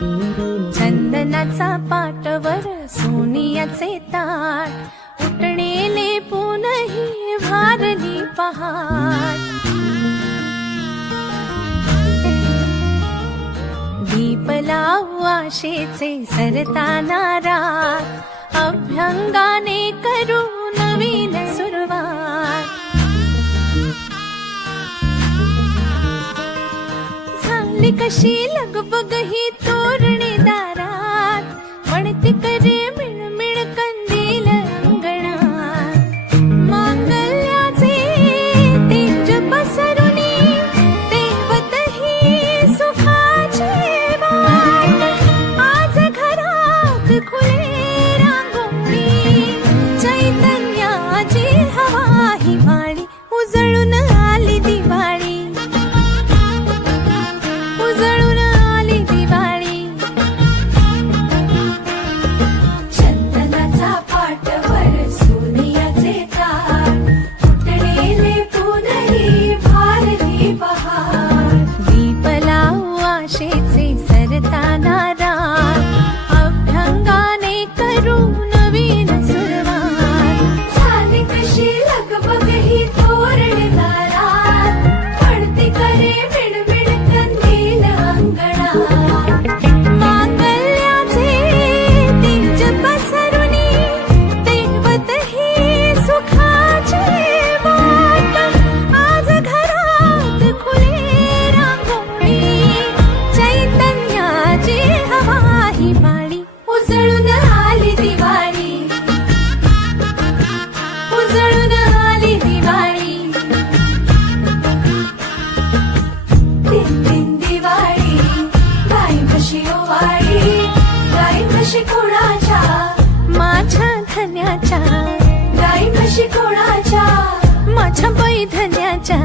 चंदनाचा पाटवर सोनियाचे ताट उठणेले पुनही भारली पहाट दीप लावू आशेचे सरताना रात अभ्यंगाने करू नवीन सुरुवात झाली कशी लगबग ही तोरणे दारात म्हणते करे मिळमिळ कंदील अंगणात मांगल्याचे तेज पसरुनी तेवत ही सुखाची वाट आज घरात खुले रांगोळी चैतन्याची हवा हिवाळी उजळून आली दिवाळी उजळून आली दिवाळी चंदनाचा पाटवर सोनियाचे ताट उठणेले पुनही भारली पहाट दीप लावू आशेचे सरताना रात अभ्यंगाने करू नवीन सुरुवात झाली कशी लगबग ही तोरणे दारात पडते करे मिणमिण कंदील अंगणात मांगल्याचे तेज पसरुनी तेवत ही सुखाची वाट आज घरात खुले रांगोळी चैतन्याची हवा हिवाळी उजळून आली दिवाळी उजळून आली दिवाळी तीन तीन दिवाळी गाई म्हशी ओवाळी गाई म्हशी कोणाच्या माझ्या धन्याच्या गाई म्हशी कोणाच्या माझ्या बाई धन्याच्या